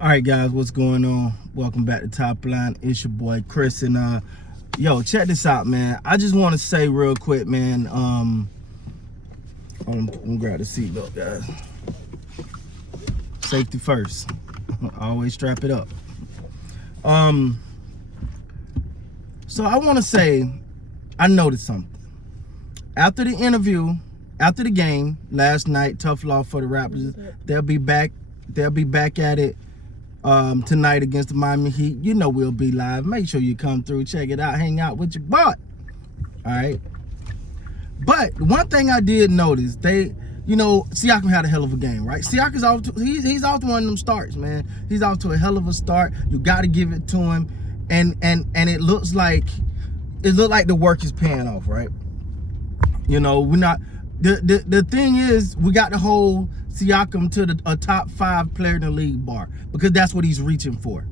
All right, guys, what's going on? Welcome back to Top Line. It's your boy Chris, and yo, check this out, man. I just want to say real quick, man. I'm gonna grab the seatbelt, guys. Safety first. Always strap it up. So I want to say, I noticed something after the interview, after the game last night. Tough loss for the Raptors. They'll be back at it. Tonight against the Miami Heat. You know we'll be live. Make sure you come through, check it out, hang out with your boy. All right. But one thing I did notice, Siakam had a hell of a game, right? Siakam's off to, he's off to one of them starts, man. He's off to a hell of a start. You got to give it to him, and it looks like the work is paying off, right? You know, we're not. The thing is, we got to hold Siakam to a top 5 player in the league bar, because that's what he's reaching for.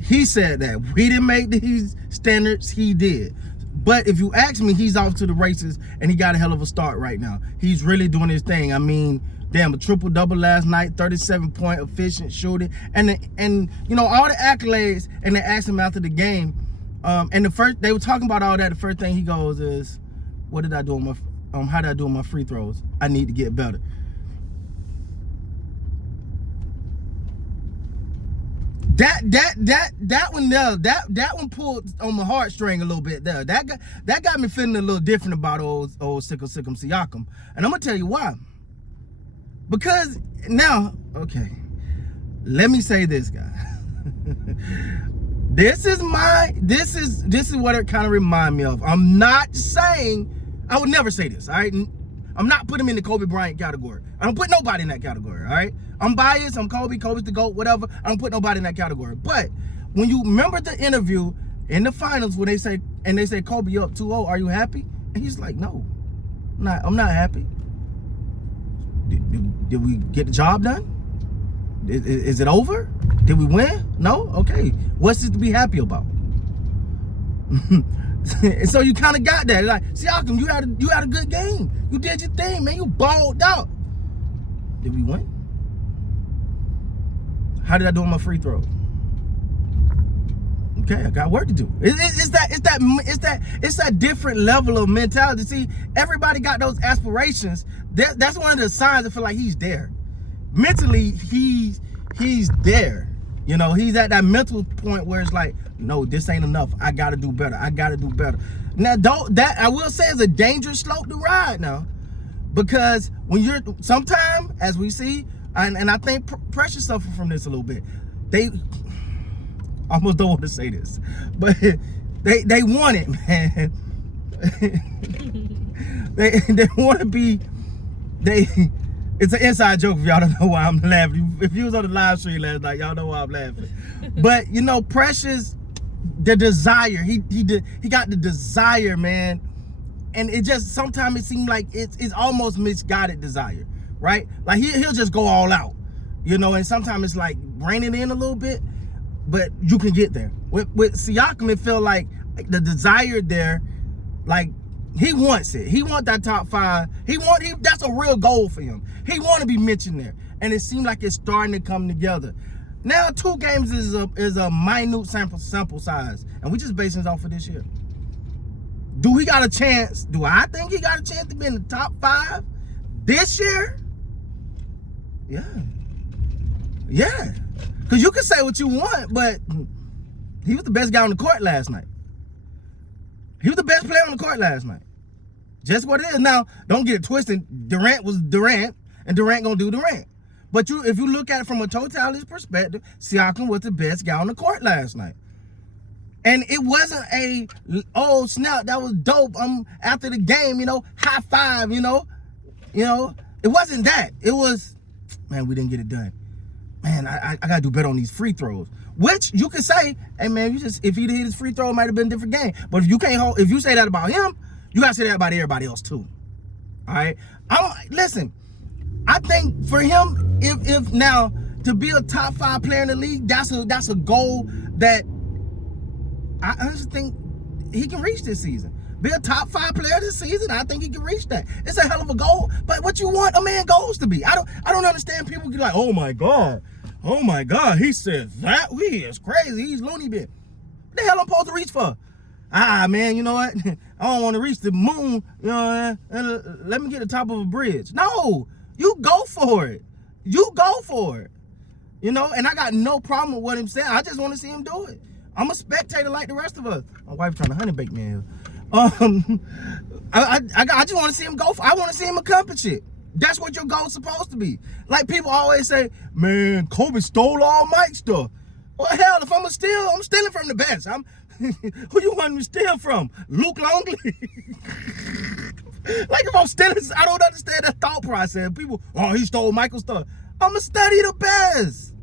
He said that we didn't make these standards, he did. But if you ask me, he's off to the races, and he got a hell of a start right now. He's really doing his thing. I mean, damn, a triple-double last night, 37-point efficient shooting, and you know, all the accolades. And they asked him after the game, and they were talking about all that. The first thing he goes is, "What did I do on my how did I do on my free throws? I need to get better." That one there, that one pulled on my heartstring a little bit there. That got me feeling a little different about old Siakam. And I'm gonna tell you why. Because now, okay, let me say this, guy. This is what it kind of remind me of. I'm not saying, I would never say this, all right? I'm not putting him in the Kobe Bryant category. I don't put nobody in that category, all right? I'm biased, I'm Kobe's the GOAT, whatever. I don't put nobody in that category. But when you remember the interview in the finals when they say Kobe, you're up 2-0, are you happy? And he's like, no, I'm not happy. Did we get the job done? Is it over? Did we win? No? Okay. What's it to be happy about? And so you kind of got that. Like, Siakam, you had a good game. You did your thing, man. You balled out. Did we win? How did I do on my free throws? Okay, I got work to do. It's that different level of mentality. See, everybody got those aspirations. That's one of the signs I feel like he's there. Mentally, he's there. You know, he's at that mental point where it's like, no, this ain't enough. I gotta do better. Now, that I will say is a dangerous slope to ride now, because when you're sometime, as we see, and I think Precious suffer from this a little bit. They almost don't want to say this, but they want it, man. they want to be It's an inside joke if y'all don't know why I'm laughing. If you was on the live stream last night, y'all know why I'm laughing. But you know, Precious, the desire, he got the desire, man. And it just, sometimes it seems like it's almost misguided desire, right? Like he'll just go all out, you know, and sometimes it's like reining in a little bit, but you can get there. With Siakam, it felt like the desire there, like, he wants it. He wants that top 5. That's a real goal for him. He want to be mentioned there. And it seemed like it's starting to come together. Now, 2 games is a minute sample size. And we just basing it off of this year. Do he got a chance? Do I think he got a chance to be in the top 5 this year? Yeah. Yeah. Because you can say what you want, but he was the best guy on the court last night. He was the best player on the court last night. Just what it is. Now, don't get it twisted. Durant was Durant, and Durant gonna do Durant. But if you look at it from a totality perspective, Siakam was the best guy on the court last night. And it wasn't oh snap, that was dope. After the game, you know, high five, you know. It wasn't that. It was, man, we didn't get it done. Man, I gotta do better on these free throws. Which you can say, hey man, if he'd hit his free throw, it might have been a different game. But if you say that about him, you gotta say that about everybody else too. All right. Listen, I think for him, if now to be a top 5 player in the league, that's a goal that I honestly think he can reach this season. Be a top 5 player this season, I think he can reach that. It's a hell of a goal. But what you want a man goals to be? I don't understand people get like, oh my God. oh my God, he said that? He is crazy. He's loony bin. What the hell I'm supposed to reach for? Man, you know what? I don't want to reach the moon. You know, let me get the top of a bridge. No, you go for it. You go for it. You know, and I got no problem with what him saying. I just want to see him do it. I'm a spectator like the rest of us. My wife trying to honey bake me here. I just want to see him go for. I want to see him accomplish it. That's what your goal's supposed to be. Like people always say, man, Kobe stole all Mike's stuff. Well, hell, if I'm a steal, I'm stealing from the best. Who you want me to steal from? Luke Longley? Like if I'm stealing, I don't understand that thought process. People, oh, he stole Michael's stuff. I'ma study the best.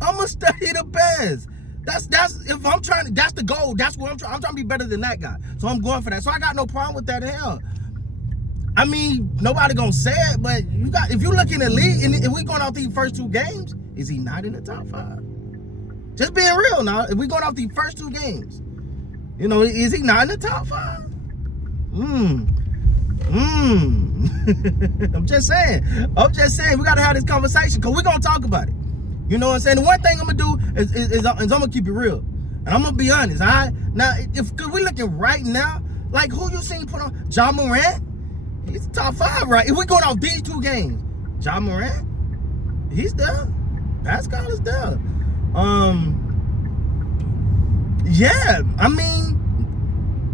I'ma study the best. That's if I'm trying to, that's the goal. That's what I'm trying to be better than that guy. So I'm going for that. So I got no problem with that. Hell, I mean, nobody gonna say it, but if you look in the league, and if we going off these first 2 games, is he not in the top 5? Just being real now. If we going off the first 2 games, you know, is he not in the top 5? I'm just saying. We gotta have this conversation because we're gonna talk about it. You know what I'm saying? The one thing I'm gonna do is I'm gonna keep it real, and I'm gonna be honest. Cause we looking right now, like who you seen put on Ja Morant? He's top 5, right? If we going off these 2 games, Ja Morant, he's there. Pascal is there. Yeah, I mean,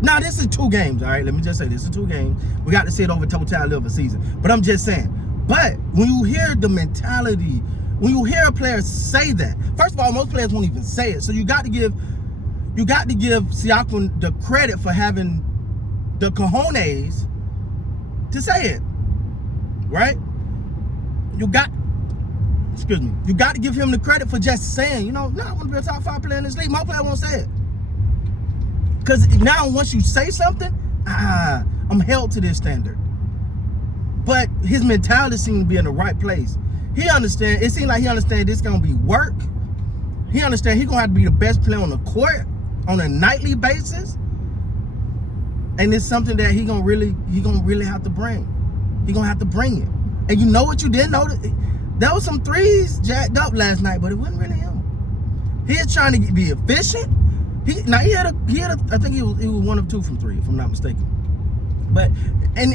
now this is 2 games, all right? Let me just say this is 2 games. We got to see it over totality of a season. But I'm just saying. But when you hear the mentality, when you hear a player say that, first of all, most players won't even say it. So you got to give Siakam the credit for having the cojones to say it, right? You got to give him the credit for just saying, you know, no, I want to be a top 5 player in this league. Most players won't say it. Because now once you say something, I'm held to this standard. But his mentality seems to be in the right place. He understands, it seems like he understands this is going to be work. He understands he's going to have to be the best player on the court on a nightly basis. And it's something that he gonna really have to bring. He gonna have to bring it. And you know what you didn't know? There was some threes jacked up last night, but it wasn't really him. He is trying to be efficient. He had a I think he was 1 of 2 from 3, if I'm not mistaken. But and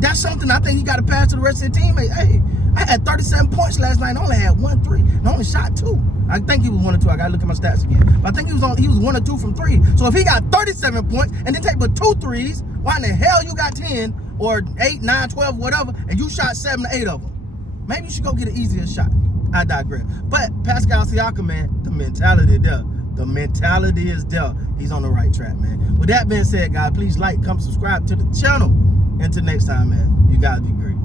that's something I think he got to pass to the rest of the team. Hey, I had 37 points last night and only had 1 3 and only shot 2. I think he was 1 or 2. I gotta look at my stats again. But I think he was 1 or 2 from 3. So if he got 37 points and then take but 2 threes, why in the hell you got 10 or 8, 9, 12, whatever, and you shot 7 or 8 of them? Maybe you should go get an easier shot. I digress. But Pascal Siakam, man, the mentality there. The mentality is there. He's on the right track, man. With that being said, guys, please like, come subscribe to the channel. Until next time, man, you guys be great.